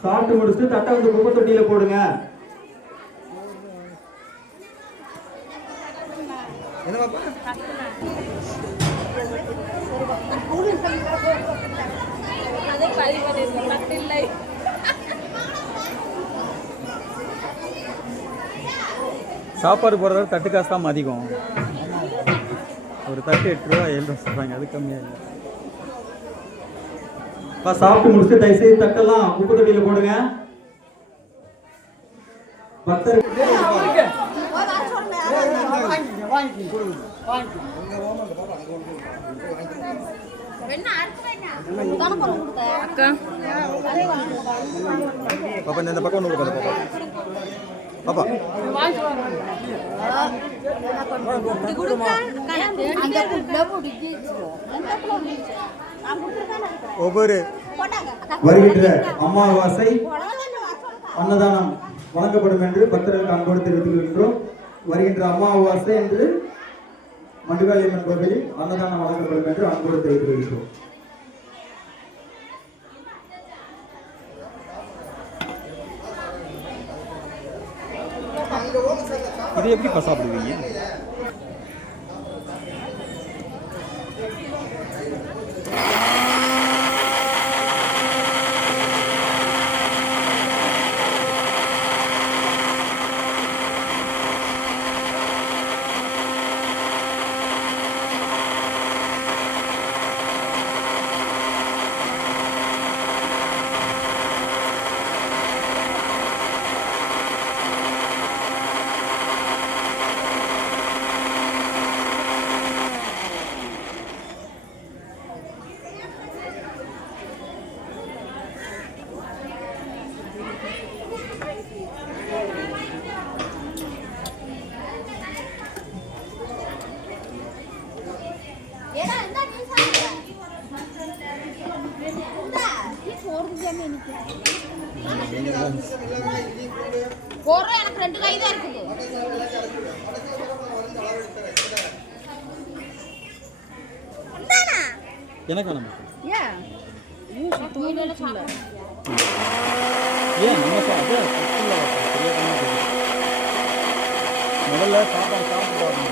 சாப்பிட்டு முடிச்சுட்டு தட்டை வந்து குப்பை தொட்டியில போடுங்க. அதை பதிவு இல்லை சாப்பாடு போடுறத தட்டு காசு தான் அதிகம். ஒரு தட்டு எட்டு ரூபா ஏழு ரூபா சொல்கிறாங்க அது கம்மியாக இல்லை. அப்பா, சாப்பிட்டு முடிச்சுட்டு தயவு செய்து தட்டெல்லாம் குப்பை தொட்டியில போடுங்க. பக்தர் பாப்பா இந்த பக்கம் ஒன்று பாப்பா. பாப்பா. ஒவ்வொரு வருகின்ற அமாவாசை அன்னதானம் வழங்கப்படும் என்று பக்தர்களுக்கு அன்போடு தெரிவித்துக் வருகின்ற அமாவாசை என்று மண்டுகாளியம்மன் கோவிலில் அன்னதானம் வழங்கப்படும் என்று அன்போடு தெரிவித்துக் கொள்கின்றோம் இது எப்படிப்பா சாப்பிடுவீங்க போடுற எனக்கு ரெண்டு கை தான் இருக்குது. எனக்கு வேணாமா. ஏன்? தூயில சாப்பிட ஏன் நம்ம சாப்பிட்டு முதல்ல சாப்பாடு சாப்பிட்டு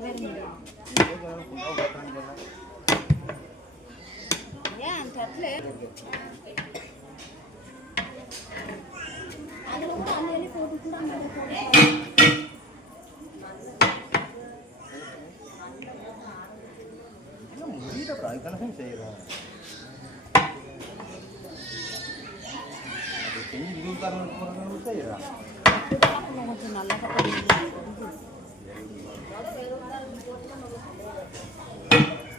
நிற்கவே முடியும் ஏன் தட்டில் Thank you.